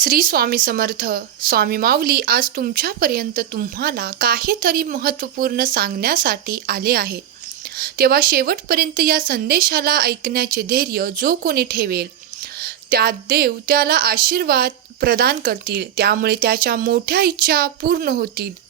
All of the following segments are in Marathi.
श्री स्वामी समर्थ स्वामी माऊली आज तुमच्यापर्यंत तुम्हाला काहीतरी महत्त्वपूर्ण सांगण्यासाठी आले आहे. तेव्हा शेवटपर्यंत या संदेशाला ऐकण्याचे धैर्य जो कोणी ठेवेल त्यात देव त्याला आशीर्वाद प्रदान करतील. त्यामुळे त्याच्या मोठ्या इच्छा पूर्ण होतील.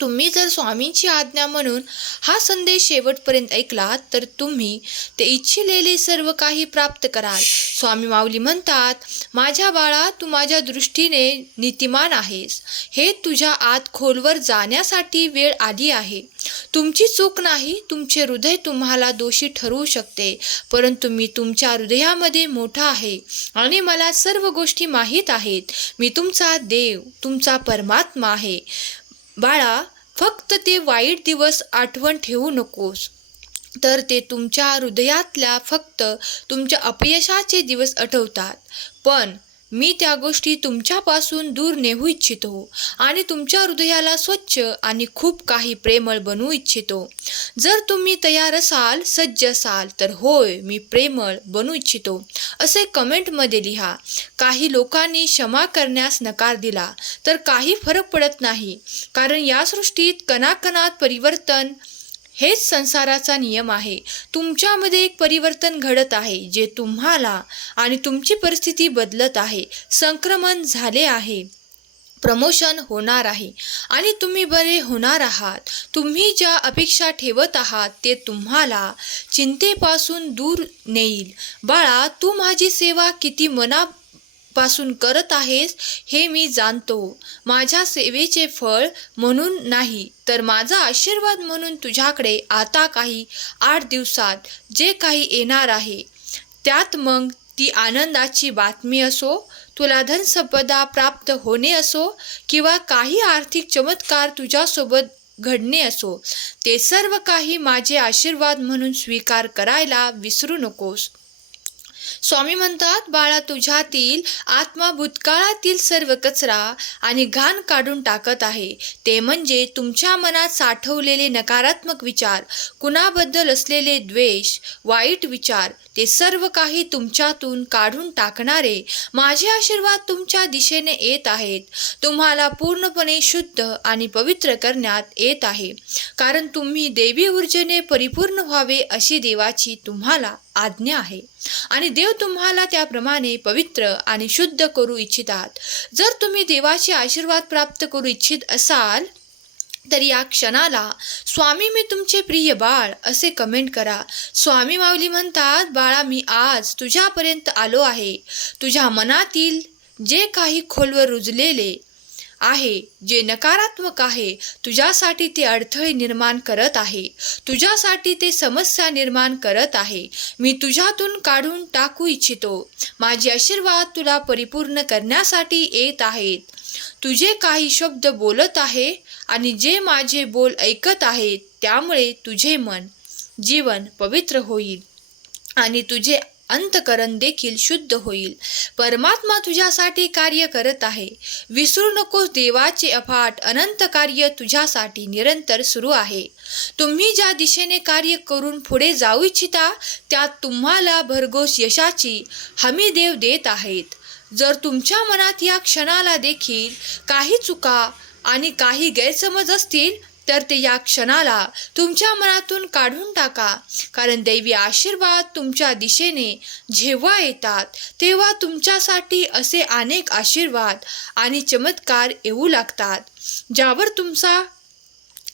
तुम्ही जर स्वामींची आज्ञा म्हणून हा संदेश शेवटपर्यंत ऐकलात तर तुम्ही ते इच्छिलेले सर्व काही प्राप्त कराल. स्वामी माऊली म्हणतात माझ्या बाळा तू माझ्या दृष्टीने नीतिमान आहेस. हे तुझ्या आत खोलवर जाण्यासाठी वेळ आली आहे. तुमची चूक नाही तुमचे हृदय तुम्हाला दोषी ठरवू शकते परंतु मी तुमच्या हृदयामध्ये मोठा आहे आणि मला सर्व गोष्टी माहीत आहेत. मी तुमचा देव तुमचा परमात्मा आहे. बाळा फक्त ते वाईट दिवस आठवण ठेवू नकोस. तर ते तुमच्या हृदयातल्या फक्त तुमच्या अपयशाचे दिवस आठवतात. पण मी त्या गोष्टी तुमच्यापासून दूर नेऊ इच्छितो आणि तुमच्या हृदयाला स्वच्छ आणि खूप काही प्रेमळ बनवू इच्छितो. जर तुम्ही तयार असाल सज्ज असाल तर होय मी प्रेमळ बनू इच्छितो. असे कमेंटमध्ये लिहा. काही लोकांनी क्षमा करण्यास नकार दिला. तर काही फरक पडत नाही. कारण या सृष्टीत कणाकणात परिवर्तन हेच संसाराचा नियम आहे. तुमच्यामध्ये एक परिवर्तन घडत आहे जे तुम्हाला आणि तुमची परिस्थिती बदलत आहे. संक्रमण झाले आहे. प्रमोशन होणार आहे. आणि तुम्ही बरे होणार आहात. तुम्ही ज्या अपेक्षा ठेवत आहात ते तुम्हाला चिंतेपासून दूर नेईल. बाळा तू माझी सेवा किती मना पासून करत आहेस हे मी जाणतो. माझ्या सेवेचे फळ म्हणून नाही तर माझा आशीर्वाद म्हणून तुझ्याकडे आता काही आठ दिवसात जे काही येणार आहे त्यात मग ती आनंदाची बातमी असो तुला धनसंपदा प्राप्त होणे असो किंवा काही आर्थिक चमत्कार तुझ्यासोबत घडणे असो ते सर्व काही माझे आशीर्वाद म्हणून स्वीकार करायला विसरू नकोस. स्वामी म्हणतात बाळा तुझ्यातील आत्मा भूतकाळातील सर्व कचरा आणि घाण काढून टाकत आहे. ते म्हणजे तुमच्या मनात साठवलेले नकारात्मक विचार कुणाबद्दल असलेले द्वेष वाईट विचार ते सर्व काही तुमच्यातून काढून टाकणारे माझे आशीर्वाद तुमच्या दिशेने येत आहेत. तुम्हाला पूर्णपणे शुद्ध आणि पवित्र करण्यात येत आहे. कारण तुम्ही देवी ऊर्जेने परिपूर्ण व्हावे अशी देवाची तुम्हाला आज्ञा आहे. आणि देव तुम्हाला त्याप्रमाणे पवित्र आणि शुद्ध करू इच्छितात. जर तुम्ही देवाचे आशीर्वाद प्राप्त करू इच्छित असाल तर या क्षणाला स्वामी मी तुमचे प्रिय बाळ असे कमेंट करा. स्वामी माऊली म्हणतात बाळा मी आज तुझ्यापर्यंत आलो आहे. तुझ्या मनातील जे काही खोलवर रुजलेले आहे जे नकारात्मक आहे तुझ्यासाठी ते अडथळे निर्माण करत आहे. तुझ्यासाठी ते समस्या निर्माण करत आहे. मी तुझ्यातून काढून टाकू इच्छितो. माझे आशीर्वाद तुला परिपूर्ण करण्यासाठी येत आहेत. तुझे काही शब्द बोलत आहे आणि जे माझे बोल ऐकत आहेत त्यामुळे तुझे मन जीवन पवित्र होईल आणि तुझे अंतकरण देखील शुद्ध होईल. परमात्मा तुझ्यासाठी कार्य करत आहे. विसरू नकोस देवाचे अफाट अनंत कार्य तुझ्यासाठी निरंतर सुरू आहे. तुम्ही ज्या दिशेने कार्य करून पुढे जाऊ इच्छिता त्यात तुम्हाला भरघोस यशाची हमी देव देत आहेत. जर तुमच्या मनात या क्षणाला देखील काही चुका आणि काही गैरसमज असतील तर ते या क्षणाला तुमच्या मनातून काढून टाका. कारण दैवी आशीर्वाद तुमच्या दिशेने जेव्हा येतात तेव्हा तुमच्यासाठी असे अनेक आशीर्वाद आणि चमत्कार येऊ लागतात. ज्यावर तुमचा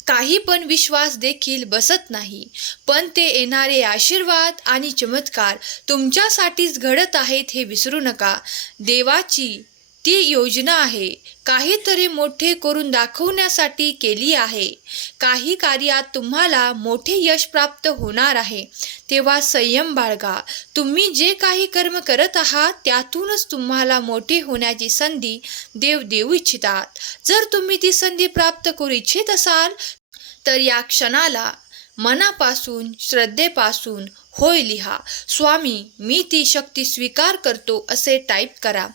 काही पण विश्वास देखील बसत नाही. पण ते येणारे आशीर्वाद आणि चमत्कार तुमच्यासाठीच घडत आहेत हे विसरू नका. देवाची ती योजना आहे. काहीतरी मोठे करून दाखवण्यासाठी केली आहे. काही कार्यात तुम्हाला मोठे यश प्राप्त होणार आहे. तेव्हा संयम बाळगा. तुम्ही जे काही कर्म करत आहात त्यातूनच तुम्हाला मोठे होण्याची संधी देव देऊ इच्छितात. जर तुम्ही ती संधी प्राप्त करू इच्छित असाल तर या क्षणाला मनापासून श्रद्धेपासून होय लिहा. स्वामी मी ती शक्ती स्वीकार करतो असे टाईप करा.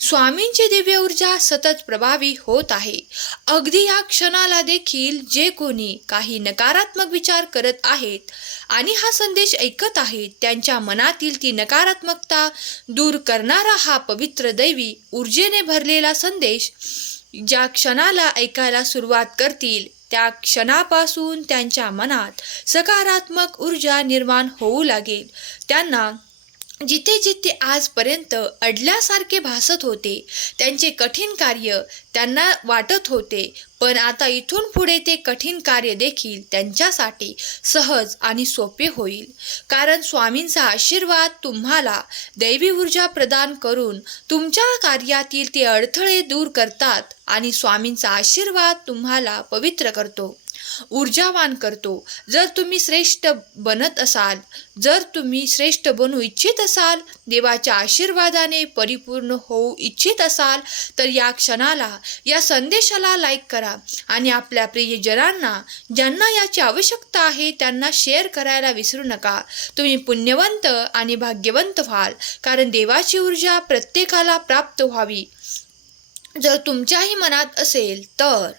स्वामींची दिव्य ऊर्जा सतत प्रभावी होत आहे. अगदी या क्षणाला देखील जे कोणी काही नकारात्मक विचार करत आहेत आणि हा संदेश ऐकत आहेत त्यांच्या मनातील ती नकारात्मकता दूर करणारा हा पवित्र दैवी ऊर्जेने भरलेला संदेश ज्या क्षणाला ऐकायला सुरुवात करतील त्या क्षणापासून त्यांच्या मनात सकारात्मक ऊर्जा निर्माण होऊ लागेल. त्यांना जिथे जिथे आजपर्यंत अडल्यासारखे भासत होते त्यांचे कठीण कार्य त्यांना वाटत होते पण आता इथून पुढे ते कठीण कार्य देखील त्यांच्यासाठी सहज आणि सोपे होईल. कारण स्वामींचा आशीर्वाद तुम्हाला दैवी ऊर्जा प्रदान करून तुमच्या कार्यातील ते अडथळे दूर करतात आणि स्वामींचा आशीर्वाद तुम्हाला पवित्र करतो. ऊर्जावान करतो. जर तुम्ही श्रेष्ठ बनत असाल जर तुम्ही श्रेष्ठ बनू इच्छित असाल देवाच्या आशीर्वादाने परिपूर्ण होऊ इच्छित असाल तर या क्षणाला या संदेशाला लाईक करा आणि आपल्या प्रियजनांना ज्यांना याची आवश्यकता आहे त्यांना शेअर करायला विसरू नका. तुम्ही पुण्यवंत आणि भाग्यवंत व्हाल कारण देवाची ऊर्जा प्रत्येकाला प्राप्त व्हावी. जर तुमच्याही मनात असेल तर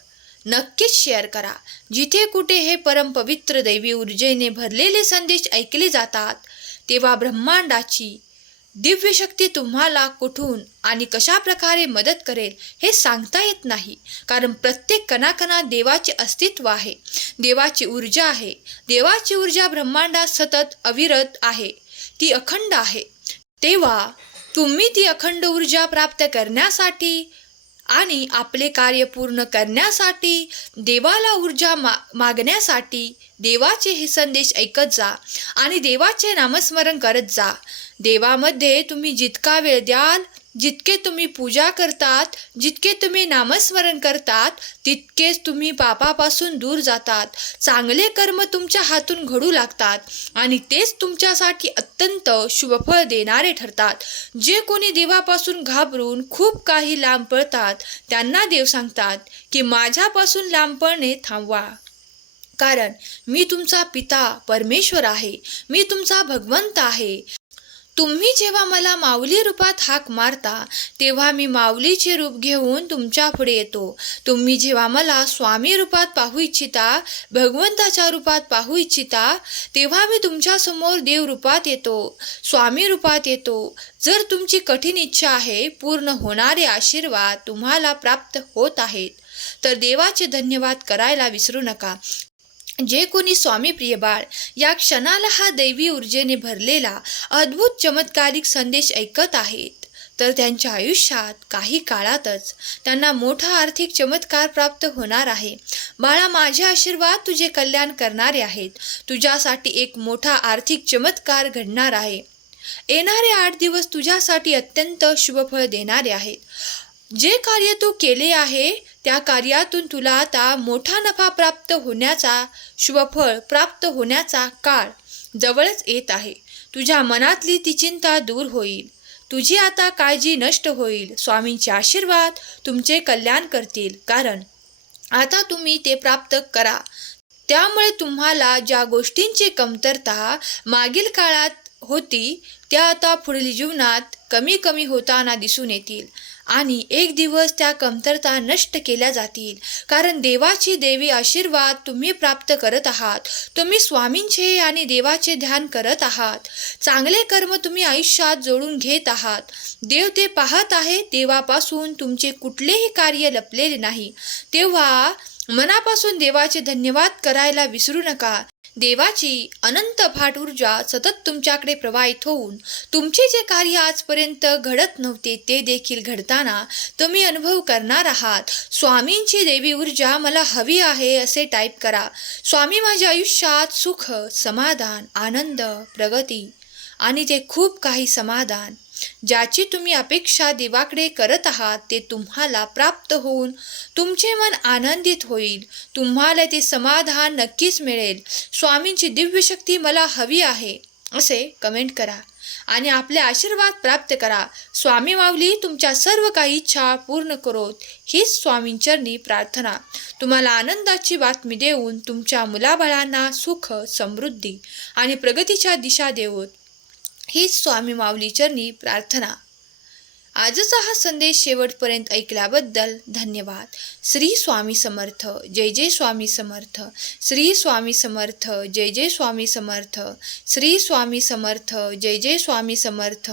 नक्कीच शेअर करा. जिथे कुठे हे परमपवित्र दैवी ऊर्जेने भरलेले संदेश ऐकले जातात तेव्हा ब्रह्मांडाची दिव्य शक्ती तुम्हाला कुठून आणि कशा प्रकारे मदत करेल हे सांगता येत नाही. कारण प्रत्येक कणाकणा देवाचे अस्तित्व आहे. देवाची ऊर्जा आहे. देवाची ऊर्जा ब्रह्मांडात सतत अविरत आहे. ती अखंड आहे. तेव्हा तुम्ही ती अखंड ऊर्जा प्राप्त करण्यासाठी आणि आपले कार्य पूर्ण करण्यासाठी देवाला ऊर्जा मा मागण्यासाठी देवाचे हे संदेश ऐकत जा आणि देवाचे नामस्मरण करत जा. देवामध्ये तुम्ही जितका वेळ द्याल जितके तुम्ही पूजा करतात जितके तुम्ही नामस्मरण करतात तितकेच तुम्ही पापापासून दूर जातात. चांगले कर्म तुमच्या हातून घडू लागतात आणि तेच तुमच्यासाठी अत्यंत शुभफळ देणारे ठरतात. जे कोणी देवापासून घाबरून खूप काही लांब पळतात त्यांना देव सांगतात की माझ्यापासून लांब पळणे थांबवा. कारण मी तुमचा पिता परमेश्वर आहे. मी तुमचा भगवंत आहे. तुम्ही जेव्हा मला माऊली रूपात हाक मारता तेव्हा मी माऊलीचे रूप घेऊन तुमच्यापुढे येतो. तुम्ही जेव्हा मला स्वामी रूपात पाहू इच्छिता भगवंताच्या रूपात पाहू इच्छिता तेव्हा मी तुमच्यासमोर देव रूपात येतो स्वामी रूपात येतो. जर तुमची कठीण इच्छा आहे पूर्ण होणारे आशीर्वाद तुम्हाला प्राप्त होत आहेत. तर देवाचे धन्यवाद करायला विसरू नका. जे कोणी स्वामी प्रिय बाळ या क्षणाला हा दैवी ऊर्जेने भरलेला अद्भुत चमत्कारिक संदेश ऐकत आहेत. तर त्यांच्या आयुष्यात काही काळातच त्यांना मोठा आर्थिक चमत्कार प्राप्त होणार आहे. बाळा माझे आशीर्वाद तुझे कल्याण करणारे आहेत. तुझ्यासाठी एक मोठा आर्थिक चमत्कार घडणार आहे. येणारे आठ दिवस तुझ्यासाठी अत्यंत शुभफळ देणारे आहेत. जे कार्य तू केले आहे त्या कार्यातून तुला आता मोठा नफा प्राप्त होण्याचा शुभफळ प्राप्त होण्याचा काळ जवळच येत आहे. तुझ्या मनातली ती चिंता दूर होईल. तुझी आता काळजी नष्ट होईल. स्वामींचे आशीर्वाद तुमचे कल्याण करतील. कारण आता तुम्ही ते प्राप्त करा. त्यामुळे तुम्हाला ज्या गोष्टींची कमतरता मागील काळात होती त्या आता पुढील जीवनात कमी कमी होताना दिसून येतील. आणि एक दिवस त्या कमतरता नष्ट केल्या जातील. कारण देवाची देवी आशीर्वाद तुम्ही प्राप्त करत आहात. तुम्ही स्वामींचे आणि देवाचे ध्यान करत आहात. चांगले कर्म तुम्ही आयुष्यात जोडून घेत आहात. देव ते पाहत आहे देवापासून तुमचे कुठलेही कार्य लपलेले नाही. तेव्हा मनापासून देवाचे धन्यवाद करायला विसरू नका. देवाची अनंत फाट ऊर्जा सतत तुमच्याकडे प्रवाहित होऊन तुमचे जे कार्य आजपर्यंत घडत नव्हते ते देखील घडताना तुम्ही अनुभव करणार आहात. स्वामींची देवी ऊर्जा मला हवी आहे असे टाईप करा. स्वामी माझ्या आयुष्यात सुख समाधान आनंद प्रगती आणि ते खूप काही समाधान ज्याची तुम्ही अपेक्षा देवाकडे करत आहात ते तुम्हाला प्राप्त होऊन तुमचे मन आनंदित होईल. तुम्हाला ते समाधान नक्कीच मिळेल. स्वामींची दिव्य शक्ती मला हवी आहे असे कमेंट करा. आणि आपले आशीर्वाद प्राप्त करा. स्वामी माऊली तुमच्या सर्व काही इच्छा पूर्ण करोत. हीच स्वामींचरणी प्रार्थना. तुम्हाला आनंदाची बातमी देऊन तुमच्या मुलाबाळांना सुख समृद्धी आणि प्रगतीच्या दिशा देवत. हीच स्वामी माऊली चरणी प्रार्थना. आजचा हा संदेश शेवटपर्यंत ऐकल्याबद्दल धन्यवाद. श्री स्वामी समर्थ जय जय स्वामी समर्थ श्री स्वामी समर्थ जय जय स्वामी समर्थ श्री स्वामी समर्थ जय जय स्वामी समर्थ.